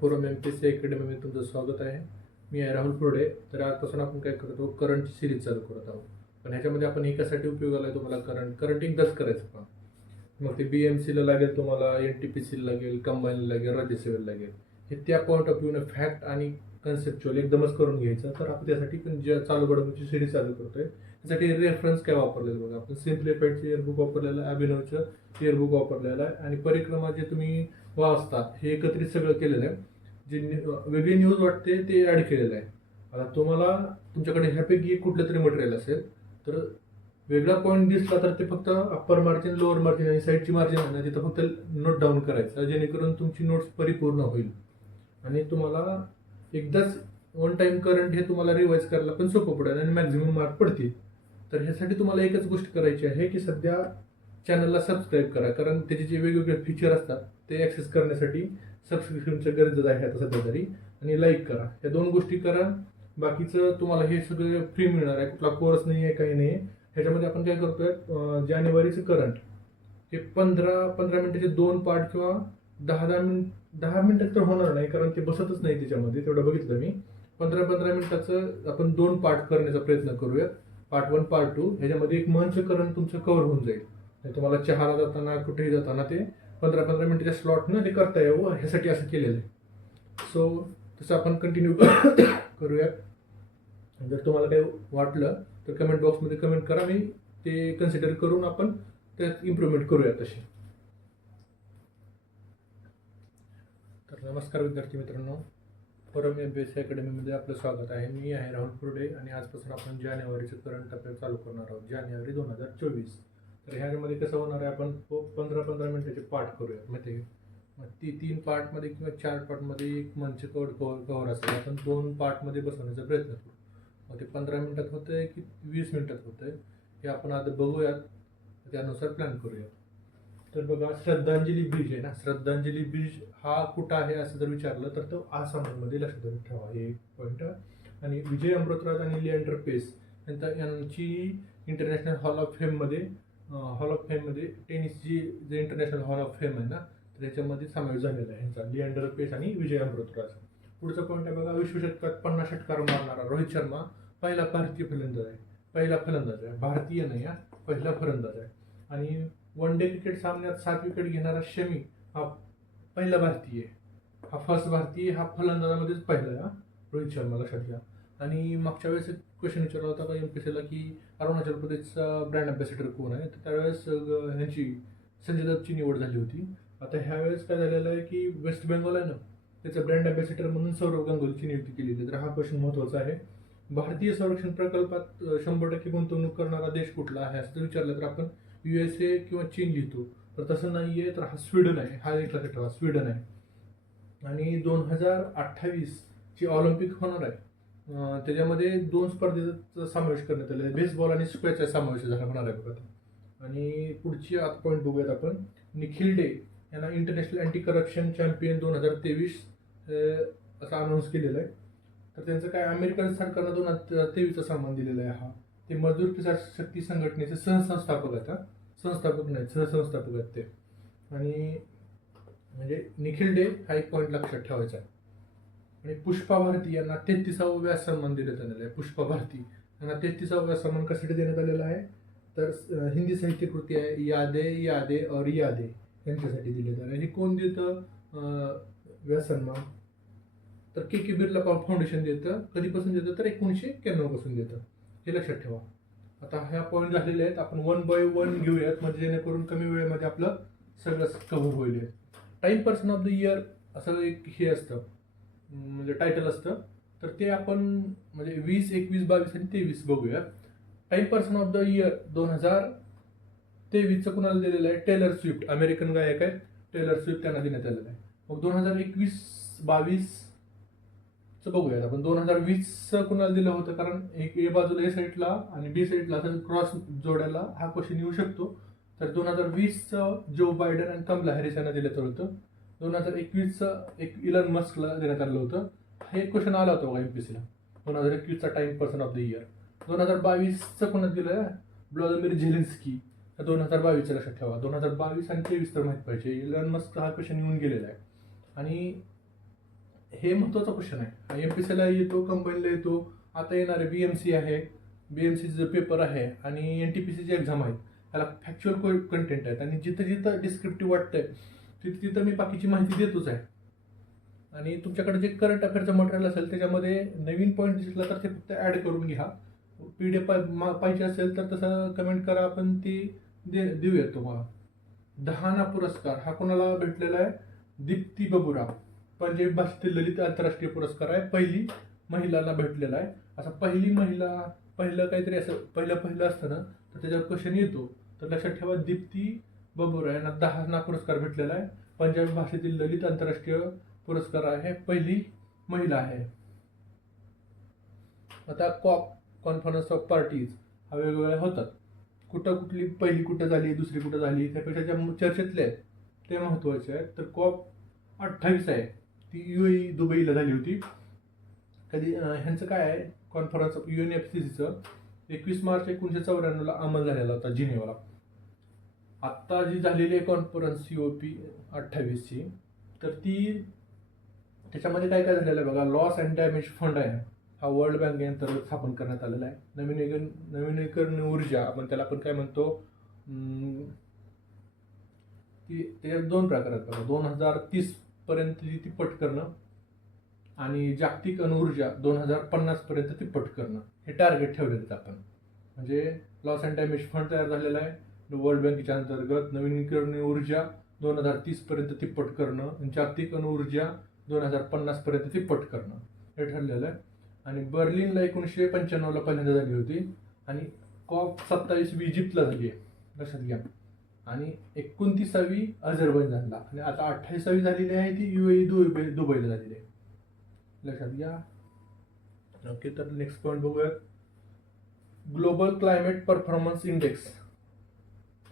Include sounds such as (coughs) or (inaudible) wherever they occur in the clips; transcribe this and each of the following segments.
Forum M P C अकॅडमीमध्ये तुमचं स्वागत आहे. मी आहे राहुल फुरडे. तर आजपासून आपण काय करतो करंटची सिरीज चालू करत आहोत. पण ह्याच्यामध्ये आपण एकासाठी उपयोगाला आहे तुम्हाला करंट करंटिंग दस करायचं पण मग ते बी एम सीला लागेल तुम्हाला एन टी पी सीला लागेल कंबाईनला लागेल राज्यसेवेला लागेल. हे त्या पॉईंट ऑफ व्ह्यूने फॅक्ट आणि कन्सेप्च्युअल एकदमच करून घ्यायचं. तर आपण त्यासाठी पण ज्या चालू घडामोडीची सिरीज चालू करतोय त्यासाठी रेफरन्स काय वापरलेलं बघा. आपण सिम्प्लिफाईडचं इयरबुक वापरलेलं आहे अभिनवचं इयरबुक वापरलेलं आहे. आणि परिक्रमा जे तुम्ही वाचता हे एकत्रित सगळं केलेलं आहे. जे न्यू- वेगळी न्यूज वाटते ते ॲड केलेलं आहे. आता तुम्हाला तुमच्याकडे ह्यापैकी कुठलं तरी मटेरियल असेल तर वेगळा पॉईंट दिसला तर ते फक्त अप्पर मार्जिन लोअर मार्जिन आणि साईडची मार्जिन आहे ना तिथं फक्त नोट डाऊन करायचं जेणेकरून तुमची नोट्स परिपूर्ण होईल. आणि तुम्हाला एकदाच वन टाइम करंट हे तुम्हाला रिवाईज करायला पण सोपं पडेल आणि मॅक्झिमम मार्क पडतील. तर ह्यासाठी तुम्हाला एकच गोष्ट करायची आहे की सध्या चॅनलला सबस्क्राईब करा. कारण त्याचे जे वेगवेगळे फीचर असतात ते ॲक्सेस करण्यासाठी सबस्क्रिप्शनच्या गरज आहे आता सध्या तरी. आणि लाईक करा. या दोन गोष्टी करा. बाकीचं तुम्हाला हे सगळं फ्री मिळणार आहे. कुठला कोर्स नाही आहे काही नाही आहे. ह्याच्यामध्ये आपण काय करतोय जानेवारीचं करंट हे पंधरा पंधरा मिनिटाचे दोन पार्ट किंवा दहा दहा मिनिट दहा मिनटात तर होणार नाही कारण ते बसतच नाही त्याच्यामध्ये. तेवढं बघितलं मी. पंधरा पंधरा मिनिटाचं आपण दोन पार्ट करण्याचा प्रयत्न करूयात. पार्ट वन पार्ट टू ह्याच्यामध्ये एक मंचकरण करंट तुमचं कव्हर होऊन जाईल. तुम्हाला चहाला जाताना कुठेही जाताना ते पंधरा पंधरा मिनटाच्या स्लॉटनं ते करता यावं ह्यासाठी असं केलेलं आहे. सो तसं आपण कंटिन्यू (coughs) करूयात. जर तुम्हाला काही वाटलं तर कमेंट बॉक्समध्ये कमेंट करा. मी ते कन्सिडर करून आपण त्यात इम्प्रूव्हमेंट करूया तशी. तर नमस्कार विद्यार्थी मित्रांनो. Forum M P S C अकॅडमीमध्ये आपलं स्वागत आहे. मी आहे राहुल कुर्डे आणि आजपासून आपण जानेवारीचं करंट अफेअर चालू करणार आहोत. जानेवारी दोन हजार चोवीस. तर ह्याच्यामध्ये कसं होणार आहे आपण? हो, पंधरा पंधरा मिनिटाचे पाठ करूया माहिती आहे मग ती तीन पार्टमध्ये किंवा चार पार्टमध्ये एक मंच कवर कवर कवर असेल. आपण दोन पार्टमध्ये बसवण्याचा प्रयत्न करू. मग ते पंधरा मिनिटात होतं आहे की वीस मिनिटात होतं आहे हे आपण आता बघूयात. त्यानुसार प्लॅन करूया तर बघा श्रद्धांजली बीज आहे ना? श्रद्धांजली बीज हा कुठं आहे असं जर विचारलं तर तो आसाममध्ये लक्षात ठेवा. हे पॉईंट आणि विजय अमृतराज आणि लिएंडर पेस यांचा यांची इंटरनॅशनल हॉल ऑफ फेममध्ये हॉल ऑफ फेममध्ये टेनिसची जे इंटरनॅशनल हॉल ऑफ फेम आहे ना तर याच्यामध्ये समावेश झालेला आहे यांचा. लिअँडर पेस आणि विजय अमृतराज पुढचा पॉईंट आहे बघा विश्वषटकात पन्नास षटकार मारणारा रोहित शर्मा पहिला भारतीय फलंदाज आहे. पहिला फलंदाज आहे. भारतीय नाही हा. पहिला फलंदाज आहे. आणि वन डे क्रिकेट सामन्यात सात विकेट घेणारा शमी हा पहिला भारतीय आहे. हा फर्स्ट भारतीय हा फलंदाजामध्येच पहिला आहे हा. रोहित शर्मा लक्षात घ्या. आणि मागच्या वेळेस एक क्वेश्चन विचारला होता का एम पी सीला की अरुणाचल प्रदेशचा ब्रँड अँबॅसेडर कोण आहे? तर त्यावेळेस ह्यांची संजय दत्तची निवड झाली होती. आता ह्यावेळेस काय झालेलं आहे की वेस्ट बेंगॉल आहे ना त्याचं ब्रँड अँबॅसेडर म्हणून सौरव गांगुलीची नियुक्ती केलेली तर हा क्वेश्चन महत्त्वाचा आहे. भारतीय संरक्षण प्रकल्पात शंभर टक्के गुंतवणूक करणारा देश कुठला आहे असं जर विचारलं तर आपण यू एस ए किंवा चीन लिहितो तर तसं नाही आहे तर हा स्वीडन आहे. हा एक लक्षात ठेवा स्वीडन आहे. आणि दोन हजार अठ्ठावीसची ऑलिम्पिक होणार आहे. त्याच्यामध्ये दोन स्पर्धेचा समावेश करण्यात आलेला आहे. बेसबॉल आणि स्क्वॅचचा समावेश झाला होणार आहे बघा आणि पुढची आता पॉईंट बघूयात आपण. निखिल डे यांना इंटरनॅशनल अँटी करप्शन चॅम्पियन दोन हजार तेवीस असं अनाऊन्स केलेलं आहे. तर त्यांचं काय अमेरिकन सरकारनं दोन हजार तेवीसचा सामान दिलेला आहे हा. ते मजदूर किसान शक्ती संघटनेचे सहसंस्थापक आहेत हा. संस्थापक नाही सहसंस्थापक आहेत ते. आणि म्हणजे निखिल डे हा एक पॉईंट लक्षात ठेवायचा आहे. आणि पुष्पा भारती यांना तेहतीसावं व्यास सन्मान देण्यात आलेला आहे. पुष्पा भारती यांना तेहतीसावा व्यास सन्मान कशासाठी देण्यात आलेला आहे? तर हिंदी साहित्य कृती आहे यादे यादे और यादे यांच्यासाठी दिले आहे. हे कोण देतं? व्यास सन्मान. तर के के बिर्ला फाउंडेशन देतं. कधीपासून देतं? तर एकोणीसशे एक्क्याण्णवपासून देतं. हे लक्षात ठेवा. आता ह्या पॉईंट झालेले आहेत. आपण वन बाय वन घेऊयात. म्हणजे जेणेकरून कमी वेळेमध्ये आपलं सगळं कव्हर होईल. Time person of the year असं एक हे असतं. म्हणजे टायटल असतं. तर ते आपण म्हणजे वीस एकवीस बावीस आणि तेवीस बघूया. Time person of the year दोन हजार तेवीसचं कुणाला दिलेलं आहे? टेलर स्विफ्ट अमेरिकन गायक आहेत टेलर स्विफ्ट त्यांना देण्यात आलेलं आहे. मग दोन हजार एकवीस बावीसचं बघूया आपण. दोन हजार वीसचं कुणाला दिलं होतं? कारण एक ए बाजूला ए साईडला आणि बी साईडला असं क्रॉस जोडायला हा क्वेश्चन येऊ शकतो. तर दोन हजार वीसचं जो बायडन आणि कमला हॅरिस यांना दिलं तर होतं. दोन हजार एकवीसचं एक इलन मस्कला देण्यात आलं होतं. हे क्वेश्चन आला होता बघा एम पी सीला दोन हजार एकवीसचा Time person of the year दोन हजार बावीसचं कोणाला दिलं ब्लॉदमीर झेलिन्स्की दोन हजार बावीसच्या लक्षात ठेवा. दोन हजार बावीस आणि तेवीस तर माहीत पाहिजे. इलन मस्क हा क्वेश्चन येऊन गेलेला आहे. आणि हे महत्त्वाचा क्वेश्चन आहे. एम पी सीला येतो कंबाईनला येतो. आता येणारे बी एम सी आहे. बी एम सीचं पेपर आहे आणि एन टी पी सीची एक्झाम आहेत त्याला फॅक्च्युअल कंटेंट आहेत आणि जिथं जिथं डिस्क्रिप्टिव्ह वाटतंय तिथं तिथं मी बाकीची माहिती देतोच आहे. आणि तुमच्याकडे जे करंट अफेअरचं मटेरियल असेल त्याच्यामध्ये नवीन पॉईंट दिसला तर ते फक्त ॲड करून घ्या. पी डी एफ पाहिजे असेल तर तसं कमेंट करा आपण ती दे देऊयात तुम्हाला. दहाना पुरस्कार हा कोणाला भेटलेला आहे? दीप्ती बबुराव. पंजाबी भाषेतील ललित आंतरराष्ट्रीय पुरस्कार आहे. पहिली महिलाला भेटलेला आहे. असा पहिली महिला पहिलं काहीतरी असं पहिलं पहिलं असतं ना तर त्याच्यावर क्वेश्चन येतो. तर लक्षात ठेवा दीप्ती बबुराव यांना दहाना पुरस्कार भेटलेला आहे. पंजाबी भाषेतील ललित आंतरराष्ट्रीय पुरस्कार आहे. पहिली महिला आहे. आता कॉप कॉन्फरन्स ऑफ पार्टीज हा वेगवेगळ्या होतात. कुठं कुठली पहिली कुठं झाली दुसरी कुठं झाली त्यापेक्षा ज्या चर्चेतले आहेत ते महत्त्वाचे आहेत. तर कॉप अठ्ठावीस आहे. ती यू ए दुबईला झाली होती. कधी ह्यांचं काय आहे? Conference of U N F C सीचं एकवीस मार्च एकोणीसशे चौऱ्याण्णवला अंमल झालेला होता जिनेवाला. आत्ता जी झालेली आहे कॉन्फरन्स सी ओ पी अठ्ठावीसची तर ती त्याच्यामध्ये काय काय झालेलं आहे बघा लॉस अँड डॅमेज फंड आहे. हा वर्ल्ड बँक अंतर्गत स्थापन करण्यात आलेला आहे. नवीनीकरण नवीनीकरण ऊर्जा आपण त्याला आपण काय म्हणतो ती की त्याच्यात दोन प्रकार आहेत बघा. दोन हजार तीसपर्यंत ती पट करणं आणि जागतिक अणुऊर्जा दोन हजार पन्नासपर्यंत ती पट करणं. हे टार्गेट ठेवलेलं आहेत आपण. म्हणजे लॉस अँड डॅमेज फंड तयार झालेला आहे. वर्ल्ड बँकेच्या अंतर्गत नवीनीकरणीय ऊर्जा दोन हजार तीस पर्यंत करणं जागतिक अणुऊर्जा दोन हजार पन्नास पर्यंत करणं. हे ठरलेलं आहे. आणि बर्लिनला एकोणीसशे पंच्याण्णवला पहिल्यांदा झाली होती. आणि कॉप सत्तावीस इजिप्तला झाली आहे. लक्षात घ्या. आणि एकोणतीसावी अझरबैजानला आणि आता अठ्ठावीसावी झालेली आहे ती यू ए दुबई दुबईला झालेली आहे. लक्षात घ्या. ओके तर नेक्स्ट पॉईंट बघूयात. ग्लोबल क्लायमेट परफॉर्मन्स इंडेक्स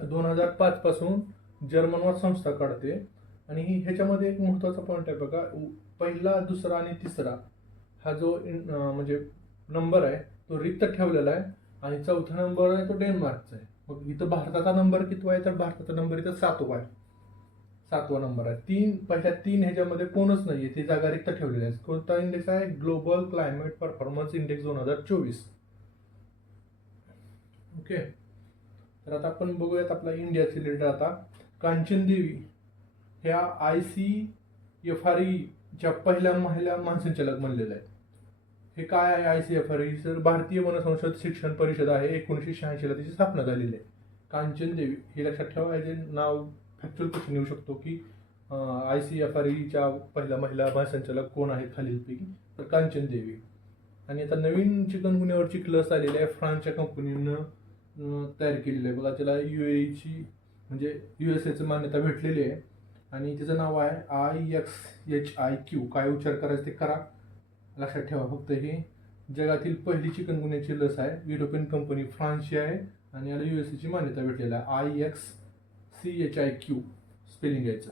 दोन हजार पाच पासून जर्मनवाद संस्था काढते. आणि ही- ह्याच्यामध्ये एक महत्त्वाचा पॉईंट आहे बघा. पहिला दुसरा आणि तिसरा हा जो इन- म्हणजे नंबर आहे तो रिक्त ठेवलेला आहे. आणि चौथा नंबर आहे तो डेन्मार्कचा आहे. मग इथं भारताचा नंबर कितवा आहे? तर भारताचा नंबर इथं सातवा आहे. सातवा नंबर आहे. तीन पहिल्या तीन ह्याच्यामध्ये कोणच नाही आहे ती जागा रिक्त ठेवलेली आहे. कोणता इंडेक्स आहे? ग्लोबल क्लायमेट परफॉर्मन्स इंडेक्स दोन हजार चोवीस. ओके तर आता आपण बघूयात आपला इंडियाचे लीडर आता. कांचन देवी ह्या आय सी एफ आर ईच्या पहिल्या महिला महासंचालक बनलेल्या आहेत. हे काय आहे I C F R E sir भारतीय वनसंसद शिक्षण परिषद आहे. एकोणीसशे शहाऐंशीला त्याची स्थापना झालेली आहे. कांचन देवी हे लक्षात ठेवा याचे नाव फॅक्च्युअल क्वेश्चन येऊ शकतो की आय सी एफ आर ईच्या पहिल्या महिला महासंचालक कोण आहेत खालीलपैकी? तर कांचन देवी. आणि आता नवीन चिकनगुन्यावरची लस आलेली आहे. फ्रान्सच्या कंपनीनं तयार केलेलं आहे. बघा त्याला यू एची म्हणजे यू एस एचं मान्यता भेटलेली आहे. आणि त्याचं नाव आहे I X H I Q काय उच्चार करायचं ते करा. लक्षात ठेवा फक्त हे. जगातील पहिली चिकनगुन्याची लस आहे. युरोपियन कंपनी फ्रान्सची आहे. आणि याला यू एस एची मान्यता भेटलेली आहे. I X C H I Q spelling यायचं